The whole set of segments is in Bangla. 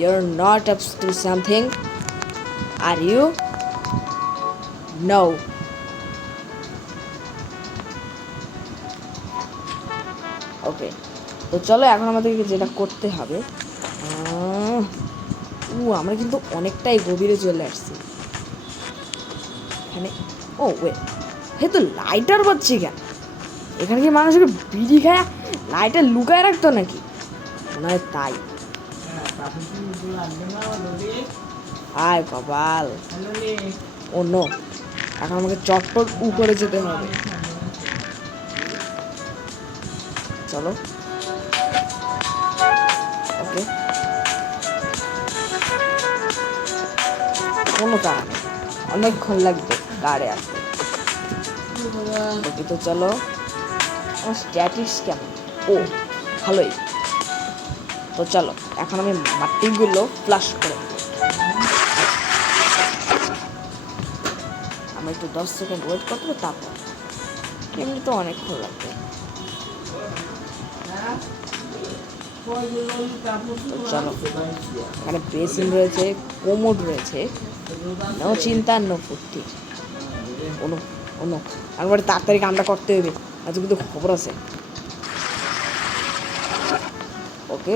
You're not up to something, are you? No. ওকে, তো চলো এখন আমাদেরকে যেটা করতে হবে, আমরা কিন্তু অনেকটাই গভীরে চলে আসছি এখানে। ও ওয়ে, হে তো লাইটার বাজছে কেন? এখানে কি মানুষকে বিড়ি খায় লাইটার লুকায় রাখতো নাকি? মনে হয় তাই। হায় কপাল। ও নো, এখন আমাকে চটপট উপরে যেতে হবে। চলো, ওকে, কোনো তাড়া নেই, অনেকক্ষণ লাগবে গাড়ি আসতে। ওকে, তো চলো। আমার স্ট্যাটিক্স কেমন? ও ভালোই। তো চলো এখন আমি মাটিগুলো ফ্লাশ করে দেবো। আমরা একটু 10 সেকেন্ড ওয়েট করতে হবে, তারপর এমনি তো অনেকক্ষণ লাগবে। চলো, এখানে বেসিন রয়েছে, কোমোড রয়েছে, নো চিন্তা নো ফুর্তি। অনু অনু একবারে তাড়াতাড়ি কামটা করতে হবে, আজ কিন্তু খবর আছে। ওকে,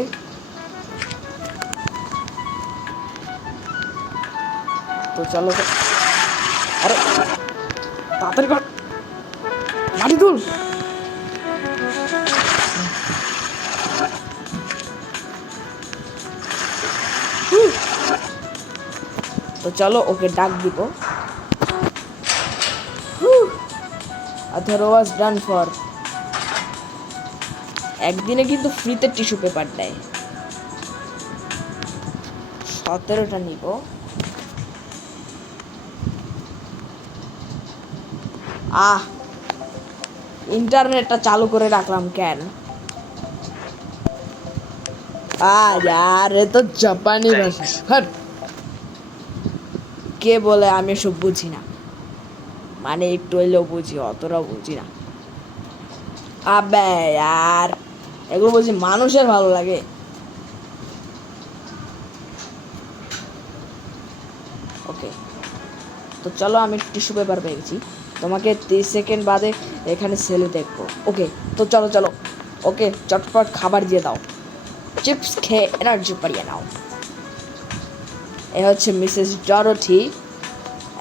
তো চলো। আরে তাড়াতাড়ি কর, মাটি তুল। তো চলো ওকে ডাক দিব। Arthur was done for. একদিনে কিন্তু ফ্রিতে টিস্যু পেপার দেয়। 17টা নিব। ইন্টারনেটটা চালু করে রাখলাম কেন? यार এ তো জাপানি ভাষা। হট, কে বলে আমি সব বুঝি না? মানে একটু হইলেও বুঝি, অতটাও বুঝি না। আবে यार, এগুলো বুঝি মানুষের ভালো লাগে। ওকে, তো চলো আমি টিস্যু পেপার পেয়ে গেছি। তোমাকে 30 সেকেন্ড বাদে এখানে সেলে দেখবো। ওকে, তো চলো চলো। ওকে, চটপট খাবার দিয়ে দাও, চিপস খেয়ে এনার্জি বাড়িয়ে নাও। এ হচ্ছে মিসেস ডরথি।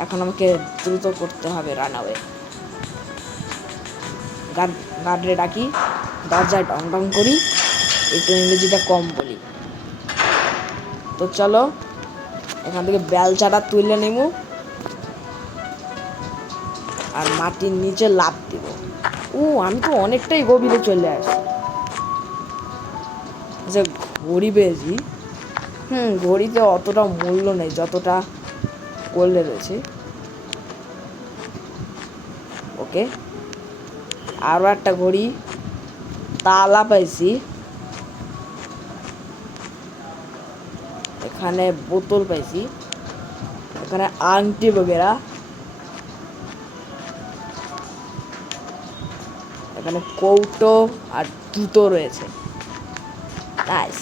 এখন আমাকে দ্রুত করতে হবে রানওয়ে। গার্ডরে ডাকি, দরজায় ডং ডং করি, একটু ইংরেজিটা কম বলি। তো চলো এখান থেকে বেলচাটা তুলে নেব আর মাটির নিচে লাফ দিব। আমি তো অনেকটাই গভীরে চলে আসি। যে ঘড়ি পেয়েছি, ঘড়িতে অতটা মূল্য নেই যতটা করলে রয়েছে। ওকে, আরও একটা ঘড়ি, তালা পাইছি, এখানে বোতল পাইছি, এখানে আংটি বগেরা, এখানে কৌটো আর জুতো রয়েছে। নাইস।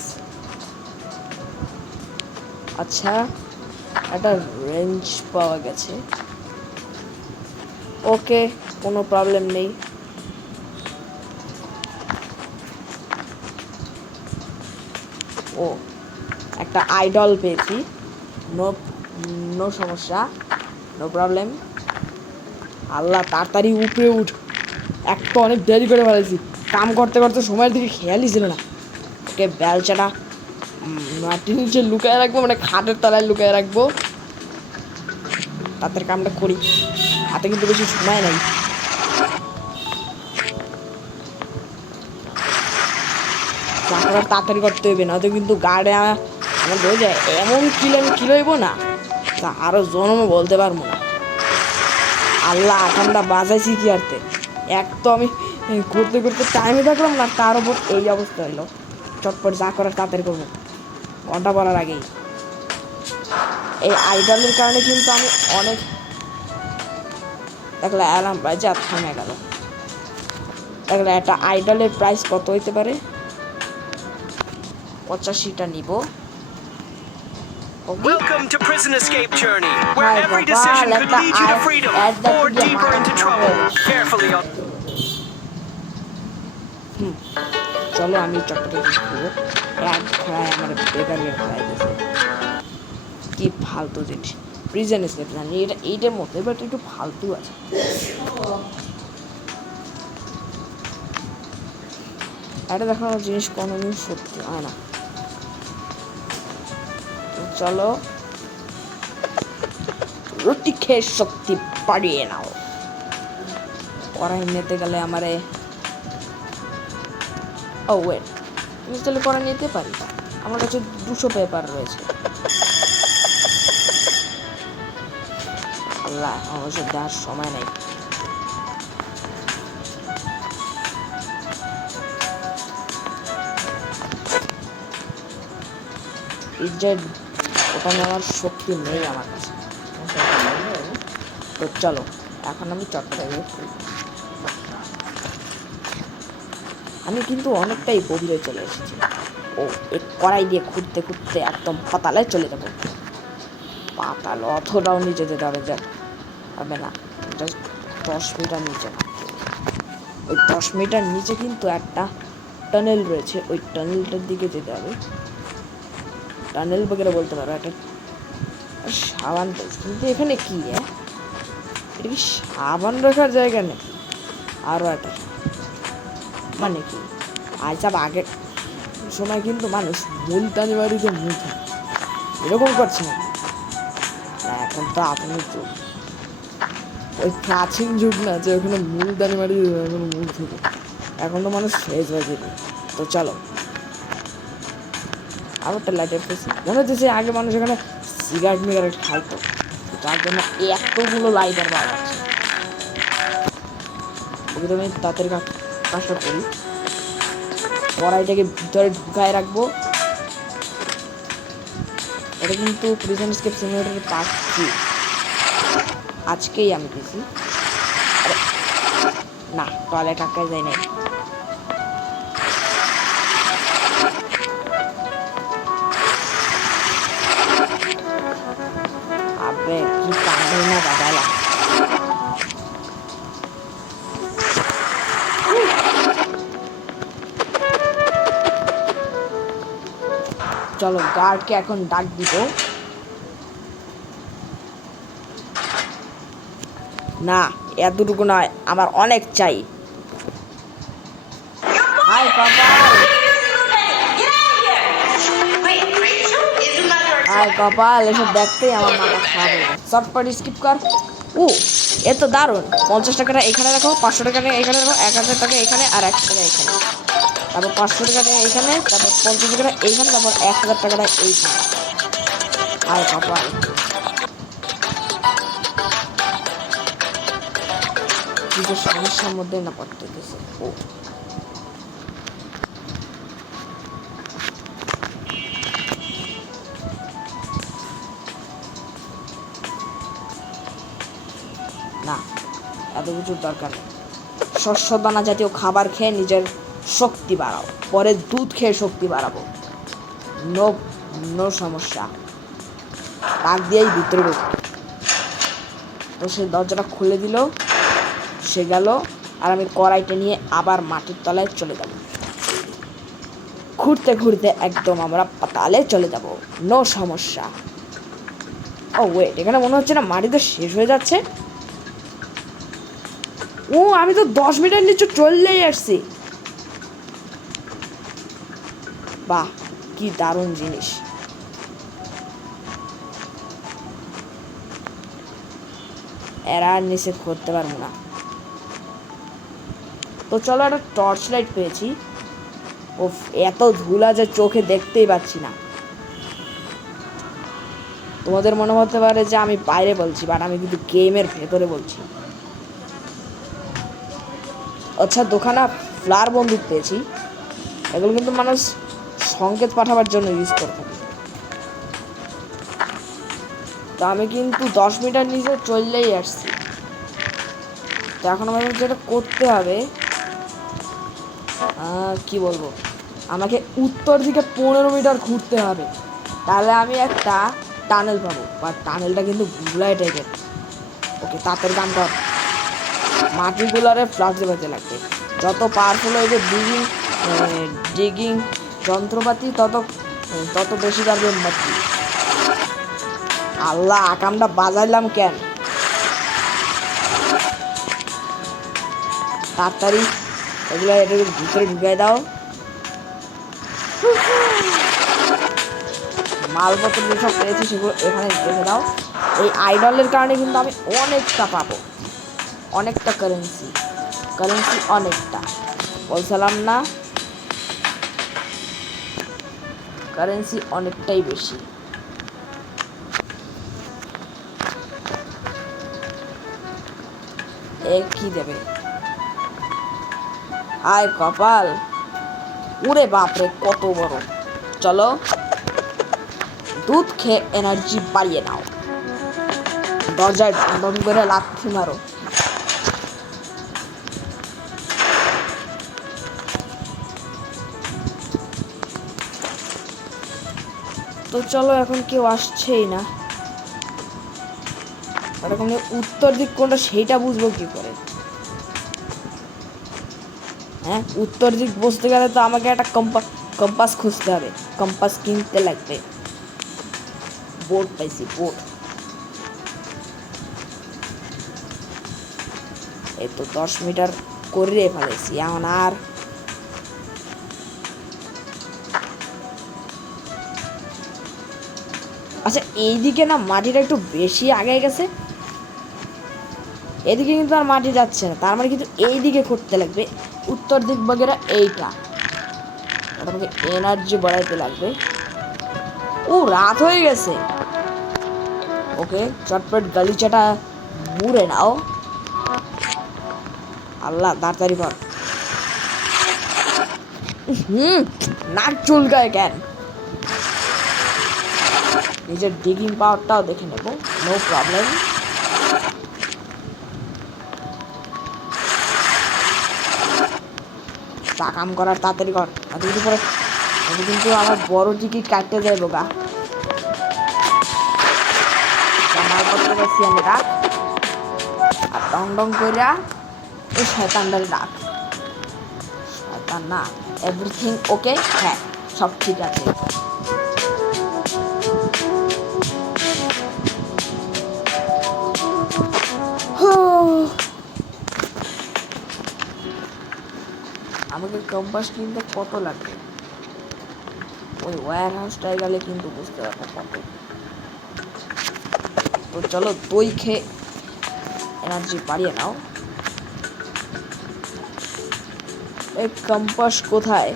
আচ্ছা, একটা রেঞ্জ পাওয়া গেছে। ওকে, কোনো প্রবলেম নেই। ও, একটা আইডল পেয়েছি। নো নো সমস্যা, নো প্রবলেম। আল্লাহ, তাড়াতাড়ি উপরে উঠ, এক তো অনেক দেরি করে ফেলেছি, কাম করতে করতে সময়ের দিকে খেয়ালই ছিল না। ওকে, বেলচাটা মাটির নিচে লুকায় রাখবো, মানে খাটের তলায় লুকায় রাখবো। তাদের কামটা করি, হাতে কিন্তু বেশি সময় নাই। চাকরার তাড়াতাড়ি করতে হইবে, নয়তো কিন্তু গার্ডে আমার হয়ে যায় এমন কিলইব না, তা আরও জন্মও বলতে পারবো না। আল্লাহ, ঠান্ডা বাজাইছি কি আরতে, এক তো আমি করতে করতে টাইমে থাকলাম না, তার উপর এই অবস্থা হইলো। চটপট যা করার তাড়াতাড়ি করবো, ঘন্টা পড়ার আগেই। এই আইডলের কারণে কিন্তু আমি অনেক দেখলে অ্যালার্ম বাজে আর থামে গেল। দেখলে একটা আইডলের প্রাইস কত হইতে পারে? 85টা নিব। Welcome to Prison Escape Journey, where every decision could lead you to freedom or deeper into trouble. Carefully on. চলো আমি চটপটে করবো এক খায় আমার বেকার খাই দিয়েছে কি ফালতু জিনিস প্রিজন এসকেপ জানি এইটার মধ্যে বাট একটু ফালতু আছে এটা দেখানোর জিনিস কোনোদিন সত্যি হয় না চলো রুটি খেয়ে শক্তি বাড়িয়ে নাও কড়াই নিতে গেলে আমারে ও ওয়েট আমি তাহলে কড়াই নিতে পারি আমার কাছে 200 পেপার রয়েছে আল্লাহ আমার সব দেওয়ার সময় নেই ওটা নেওয়ার শক্তি নেই আমার কাছে তো চলো এখন আমি চটপটাই আমি কিন্তু অনেকটাই গভীরে চলে এসেছি ও এই কড়াই দিয়ে খুঁড়তে খুঁড়তে একদম পাতালে চলে যাবো পাতাল অতটাও নিচে যেতে হবে না জাস্ট 10 মিটার নিচে ওই 10 মিটার নিচে কিন্তু একটা টানেল রয়েছে ওই টানেলটার দিকে যেতে হবে টানেল বগেরা বলতে পারো একটা সাবান কিন্তু এখানে কি এটা কি সাবান রাখার জায়গা নাকি আরও একটা মানে কি আজ আগের সময় কিন্তু মানুষ মুলতানি বাড়িতে মুখ এরকম করছে না এখন তো আধুনিক যুগ ওই প্রাচীন যুগ না যে ওখানে মুলতানি বাড়ি এখন মুখ থেকে এখন তো মানুষ ফ্রেশ হয়ে যেত তো চলো আরও একটা লাইটের পেয়েছি মনে হচ্ছে যে আগে মানুষ এখানে সিগারেট খাইতো তার জন্য এতগুলো লাইটার পাওয়া যাচ্ছে ওকে তুমি তাড়াতাড়ি কাজটা করি কড়াইটাকে ভিতরে ঢুকায় রাখবো এটা কিন্তু প্রিজন এসকেপ সিমুলেটরের পার্ট 3 আজকেই আমি পেয়েছি না টয়লেট আটকায় যায় নাই আবে কি কান্দাই না বাদালা চলো গার্ডকে এখন ডাক দিব না এতটুকু নয় আমার অনেক চাই হাই কপাল এসব দেখতেই আমার মাথা খারাপ হয়ে যায় চটপট স্কিপ কর এ তো দারুণ 50 টাকাটা এখানে রাখো 500 টাকা এখানে রাখো 1000 টাকা এখানে আর 1 টাকা এখানে তারপর 500 টাকাটা এখানে তারপর 50 টাকাটা এইখানে তারপর 1000 টাকাটা এইখানে আর কপাল নিজের সমস্যার মধ্যে না পড়তে গেছে না এত কিছুর দরকার নেই শস্য দানা জাতীয় খাবার খেয়ে নিজের শক্তি বাড়াও পরে দুধ খেয়ে শক্তি বাড়াবো নো সমস্যা তাক দিয়েই ভিতরে ঢুকবো তো সে দরজাটা খুলে দিল সে গেল আর আমি কড়াইটা নিয়ে আবার মাটির তলায় চলে যাব ঘুরতে ঘুরতে একদম আমরা পাতালে চলে যাব নো সমস্যা ওয়েট এখানে মনে হচ্ছে না মাটিতে শেষ হয়ে যাচ্ছে আমি তো 10 মিটার নিচে চললেই আসছি বাহ কি দারুণ জিনিস এরা আর নিচে করতে পারবো না তো চলো একটা টর্চ লাইট পেয়েছি এত ধুলা যে চোখে দেখতেই পাচ্ছি না তোমাদের মনে হতে পারে যে আমি বাইরে বলছি বাট আমি কিন্তু গেমের ভেতরে বলছি আচ্ছা দোকানে ফ্লার বন্দুক পেয়েছি এগুলো কিন্তু মানুষ সংকেত পাঠাবার জন্য ইউজ করে থাকে তো আমি কিন্তু 10 মিটার নিচে চললেই আসছি তো এখন আমাদের যেটা করতে হবে কি বলবো আমাকে উত্তর দিকে 15 মিটার ঘুরতে হবে তাহলে আমি একটা টানেল পাবো, বাট টানেলটা কিন্তু গুলাই টাইপের। ওকে, তাড়াতাড়ি কাম কর। মাটিগুলারে ফ্লাক্স দেওয়াতে লাগবে। যত পাওয়ারফুল হইবে ডিগিং যন্ত্রপাতি, তত বেশি পারবে মাটি। আল্লাহ, আকামটা বাজাইলাম কেন? তাড়াতাড়ি এগুলো এটার ভিতরে ঢুকাই দাও। মালপত্র যেসব পেয়েছি সেগুলো এখানে রেখে দাও। এই আইডলের কারণে কিন্তু আমি অনেকটা পাবো, অনেকটা কারেন্সি অনেকটা। বলছিলাম না, কারেন্সি অনেকটাই বেশি। কি দেবে? আয় কপাল, উরে বাপরে কত বড়। চলো, দুধ খেয়ে এনার্জি বাড়িয়ে নাও। দরজায় ঢং করে লাথি মারো। তো চলো, এখন কেউ আসছেই না। এরকম উত্তর দিক কোনটা সেইটা বুঝবো কি করে? হ্যাঁ, উত্তর দিক বুঝতে গেলে তো আমাকে একটা কম্পাস খুঁজতে হবে। কম্পাস কিনতে লাগবে। বোর্ড পাইছি, বোর্ড। এই তো 10 মিটার করে ফেলেছি। এখন আর আচ্ছা, এইদিকে না মাটিটা একটু বেশি আগে গেছে। এদিকে কিন্তু আর মাটি যাচ্ছে না, তার মানে কিন্তু এইদিকে করতে লাগবে। উত্তর দিক বগেরা এইটা, আমাকে এনার্জি বাড়াইতে লাগবে। ও, রাত হয়ে গেছে। ওকে, চটপট গালিচাটা মুড়ে নাও। আল্লাহ, তাড়াতাড়ি কর। নাক চুলকায় কেন? নিজের ডিগিং পাওয়ারটাও দেখে নেব, নো প্রবলেম। তা কাম করার তাড়াতাড়ি কর। কিন্তু আমার বড় টিকিট কাটতে যাইব গা। মালপত্র বেশি আমি রাখ, আর ডং ডং কইরা এই শয়তানটারে রাখ। শয়তান না, এভরিথিং ওকে। হ্যাঁ, সব ঠিক আছে। আমাকে কম্পাস কিনতে কত লাগবে? ওই ওয়্যার হাউসটায় গেলে কিন্তু বুঝতে পারবো কত। তো চলো, দই খেয়ে এনার্জি বাড়িয়ে নাও। এই কম্পাস কোথায়?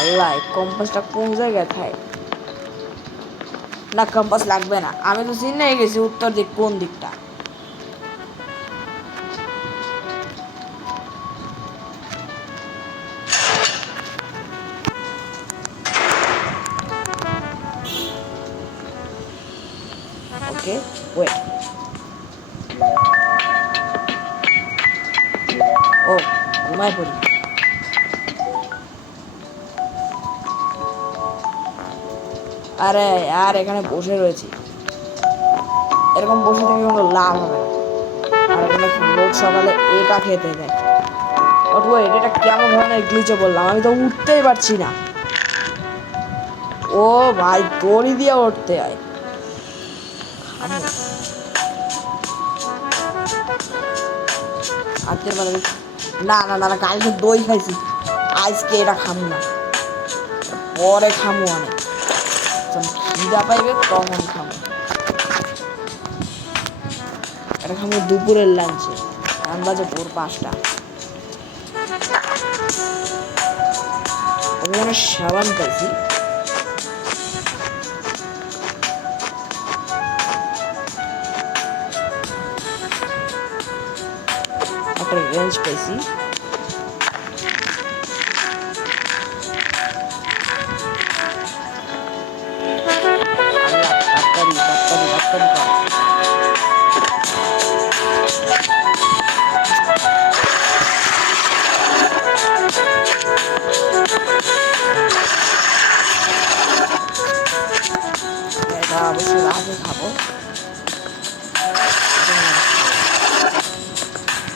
আল্লাহ, কম্পাসটা কোন জায়গায় থাকে? না, কম্পাস লাগবে না, আমি তো চিনে গেছি উত্তর দিক কোন দিকটা। ওকে, ওয়েট। ও, ঘুমায় পড়ি। আরে আর এখানে বসে রয়েছি, এরকম বসে থেকে কোনো লাভ হবে না। আর এখানে রোজ সকালে এটা খেতে দেয়। অথবা এটা কেমন ধরনের গ্লিচে বললাম, আমি তো উঠতেই পারছি না। ও ভাই, দড়ি দিয়ে উঠতে হয়। আজকের বেলা না না না, কালকে দই খাইছি, আজকে এটা খামু না, পরে খামু। অনেক খিদা পাইবে তখন খামু। এটা খামু দুপুরের লাঞ্চে। এখন বাজে ভোর 5টা। ওখানে সাবান পাইছি। একটা রেঞ্জ পাইছি। তাড়াতাড়ি তাড়াতাড়ি তাড়াতাড়ি কর।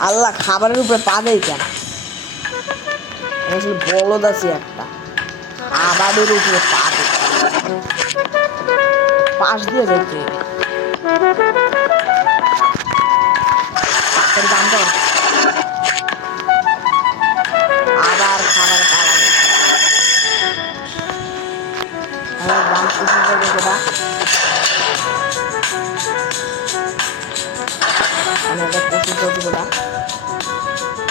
আল্লাহ, খাবারের উপরে পা দেয় কেন? আসলে বলদ আছে একটা, খাবারের উপরে পা দেয়, পাশ দিয়ে যাইতে হবে। দাম কর, আবার খাবার পা লাগে। আমার দাম খুশি করবে সেটা আমি একটা পশু করবো সেটা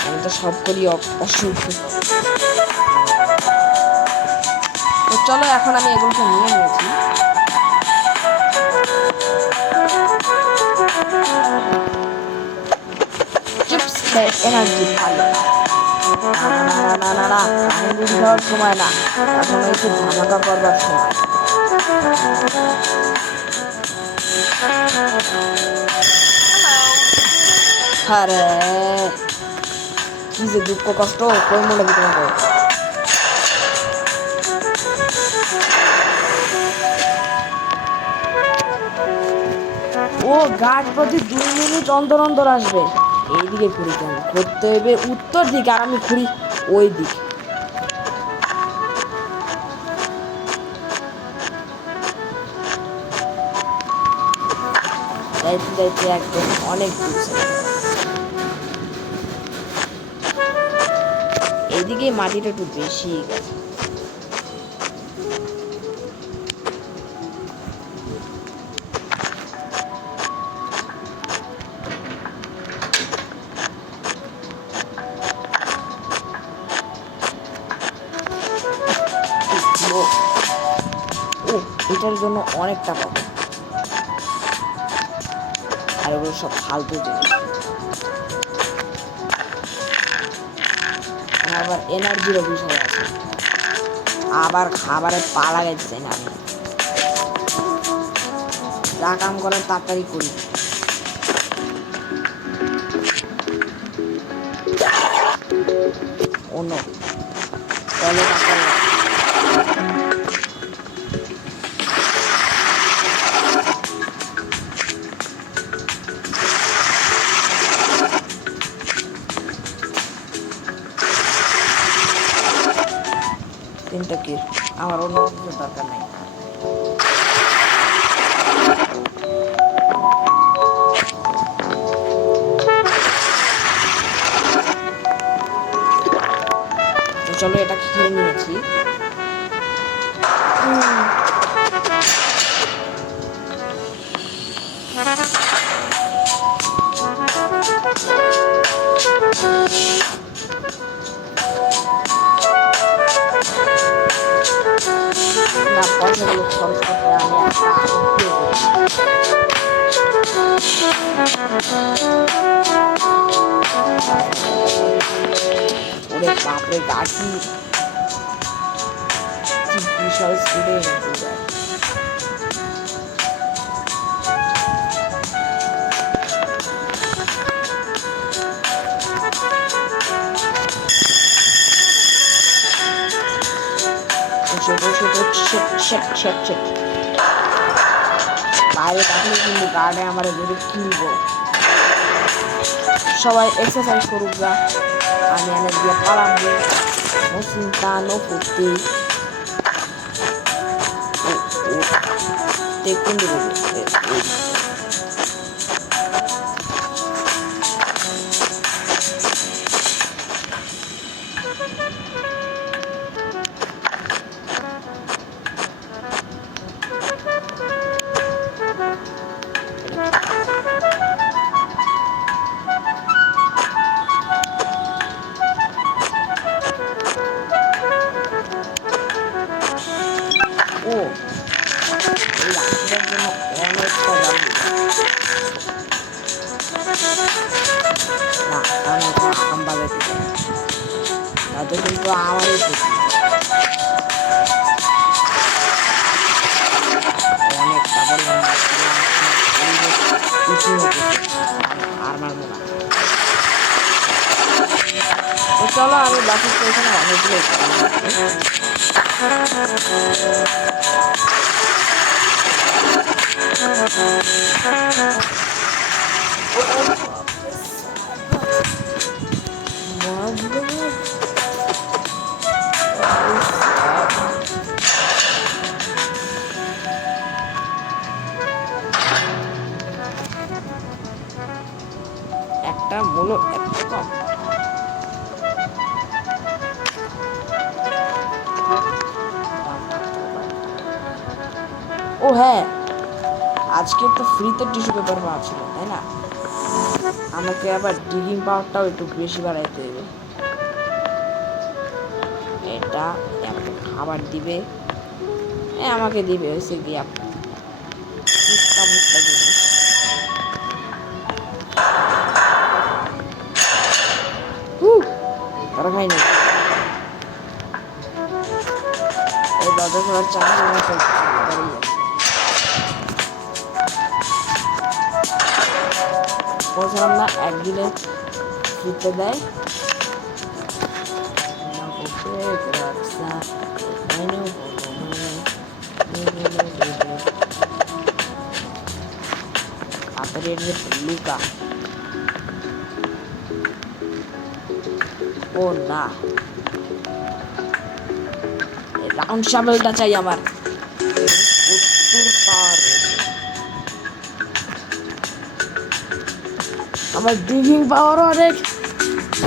আমি তো সব করি অসুখ। তো চলো এখন আমি এগুলোকে নিয়ে নিয়েছি। চিপস খেয়ে এনার্জি ভালো না মুড়ি খাওয়ার সময় না, এখন হচ্ছে ধামাকা করবার সময়। আরে কি যে দুঃখ কষ্ট, কই মনে কি তোমাকে? ও গাছ প্রতি 2 মিনিট অন্তর অন্তর আসবে। এইদিকে ঘুরি কেন? ঘুরতে হবে উত্তর দিকে, আর আমি ঘুরি ওই দিকে। যাইতে যাইতে একদম অনেক দূর। এইদিকে মাটিটা একটু বেশি গেছে। ও এটার জন্য অনেকটা পাবো, আর ওগুলো সব ফালতু জিনিস। আবার এনার্জিরও বিষয় আছে, আবার খাবারের পা লাগাইতে চাই না আমি। যা কাম করার তাড়াতাড়ি করি। অন্য তাহলে তিনটা কি আমার অন্য কিছু দরকার নাই। চলো এটা খেয়ে নিয়েছি। না পয়সাগুলো খরচ করতে আমি একটা ওরে বাপরে গাছি বিশাল স্পিডে হেঁটে যায়। বাইরে থাকলে কিন্তু গার্ডে আমার ধরে কিনবো। সবাই এক্সারসাইজ করুক গা, আমি এনে দিয়ে পালাবো, নো চিন্তা নো ফুর্তি। দেখুন ও এই রাস্তাটার জন্য অনেকটা দাম না, আমি এখন আম বাজাতে চাই, তাতে কিন্তু আমারই ক্ষতি। অনেকটা পরিমাণ আর মারবো না। তো চলো আমি বাকি এখানে অনেকগুলো ও হ্যাঁ, আজকে তো ফ্রিতে টিস্যু পেপার পাওয়া ছিল, তাই না? আমাকে আবার ডিগিং পাওয়ারটাও একটু বেশি বাড়াইতে হবে। এটা আমাকে খাবার দিবে, আমাকে দিবে হচ্ছে কি জিনিস। তারা খাই না এই দরজা খোলার চান্স পৌঁছলাম না, একদিনে ফিরতে দেয়। লুকা ও না, রাউন্ড শাবেলটা চাই আমার। আমার ডিগিং পাওয়ার অনেক,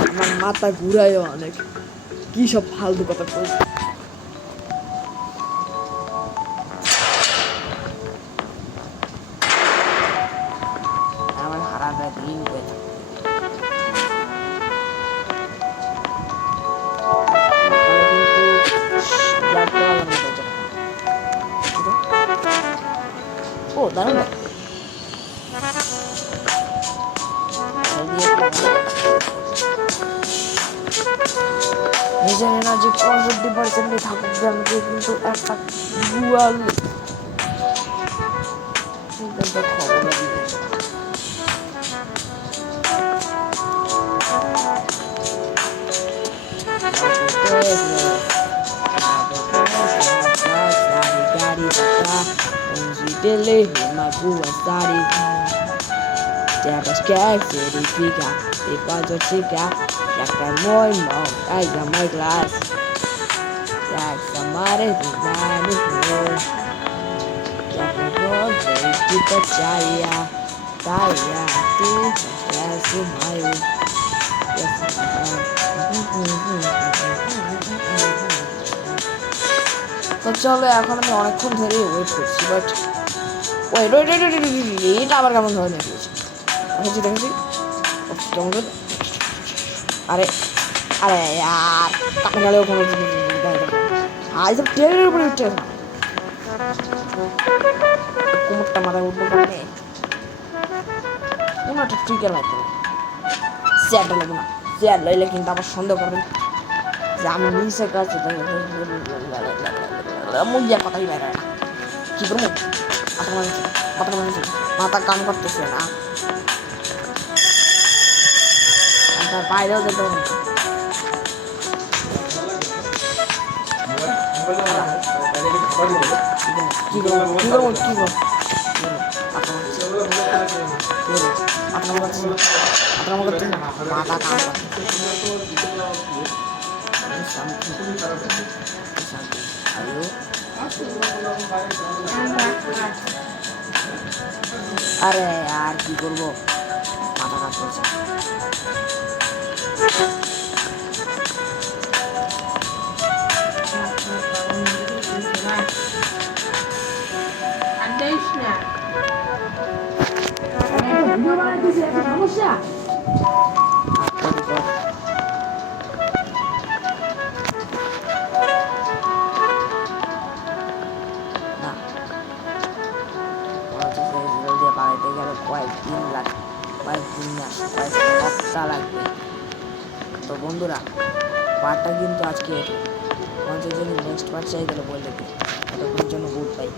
আমার মাথা ঘুরায় অনেক। কি সব ফালতু কথা বলছি। আমার হারা গ্রিন হয়ে থাকে। ও দারুণ নিজের এনার্জি 65% থাকুক, আমাকে কিন্তু একটা গুয়াল খবর দিবে। Dele uma rua sari Terra esquece ele fica depois eu chegar já cai muito mal ai já mais glass já samare do nani já pegou de pachaya taya tu já se maio তো চলো, এখন আমি অনেকক্ষণ ধরে ওয়েট করছি, বাট ওয়েট ওয়েট ওয়েট এটা আবার কেমন ধরনের দিয়েছে। দেখেছি দেখেছি কেমন করে। আরে আরে আর কাপড় গেলেও কোনো সব টেরের উপরে উঠছে, কোমরটা মাথায় উঠবো পারে কোনো একটা ট্রিকের মাধ্যমে। চেয়ারটা নেবো না, চেয়ার লইলে কিন্তু আবার সন্দেহ করবেন যে আমি নিচের কাছে মুখ দিয়ে কথাই বাইরে না। কি করবো, মাথা কাম করতেছে না, বাইরেও যেতে হবে। কি করবো কি করবো কি করবো মাথা কাম আরে আর কি করবো, মাথা কাজ করছে। সমস্যা কয়েকদিন লাগবে, কয়েকদিন না কয়েক সপ্তাহ লাগবে। তো বন্ধুরা, পার্টটা কিন্তু আজকে যদি নেক্সট পার্ট চাই তাহলে বলে দেবে, ততক্ষণের জন্য গুড বাই।